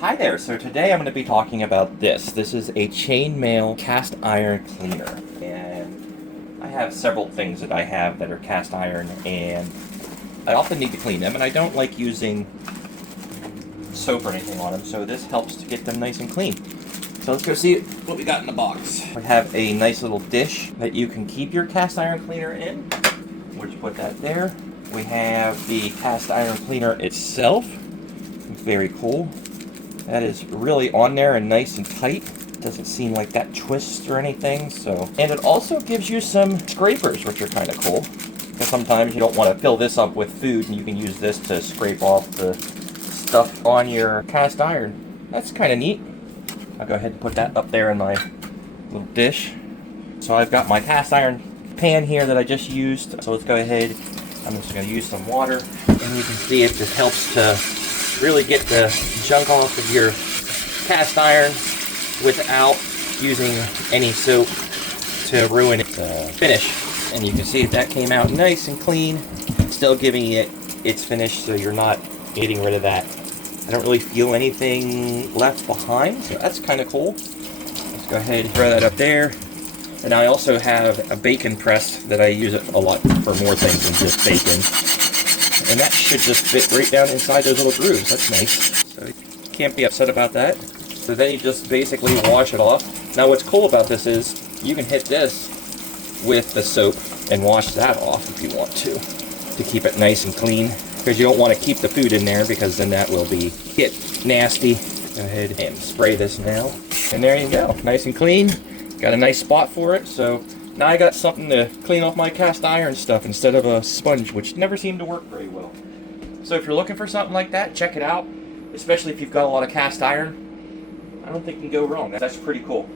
Hi there, so today I'm going to be talking about this. This is a Chainmail cast iron cleaner, and I have several things that I have that are cast iron, and I often need to clean them, and I don't like using soap or anything on them, so this helps to get them nice and clean. So let's go see what we got in the box. We have a nice little dish that you can keep your cast iron cleaner in. We'll just put that there. We have the cast iron cleaner itself. Very cool. That is really on there and nice and tight. Doesn't seem like that twists or anything. And it also gives you some scrapers, which are kind of cool. Because sometimes you don't want to fill this up with food, and you can use this to scrape off the stuff on your cast iron. That's kind of neat. I'll go ahead and put that up there in my little dish. So I've got my cast iron pan here that I just used. So let's go ahead. I'm just going to use some water, and you can see it just helps to really get the junk off of your cast iron without using any soap to ruin its finish. And you can see that came out nice and clean, still giving it its finish, so you're not getting rid of that. I don't really feel anything left behind, so that's kind of cool. Let's go ahead and throw that up there. And I also have a bacon press that I use it a lot for more things than just bacon. And that should just fit right down inside those little grooves. That's nice. So you can't be upset about that. So then you just basically wash it off. Now what's cool about this is you can hit this with the soap and wash that off if you want to keep it nice and clean. Because you don't want to keep the food in there, because then that will get nasty. Go ahead and spray this now. And there you go. Nice and clean. Got a nice spot for it. So now I got something to clean off my cast iron stuff instead of a sponge, which never seemed to work very well. So if you're looking for something like that, check it out. Especially if you've got a lot of cast iron. I don't think you can go wrong. That's pretty cool.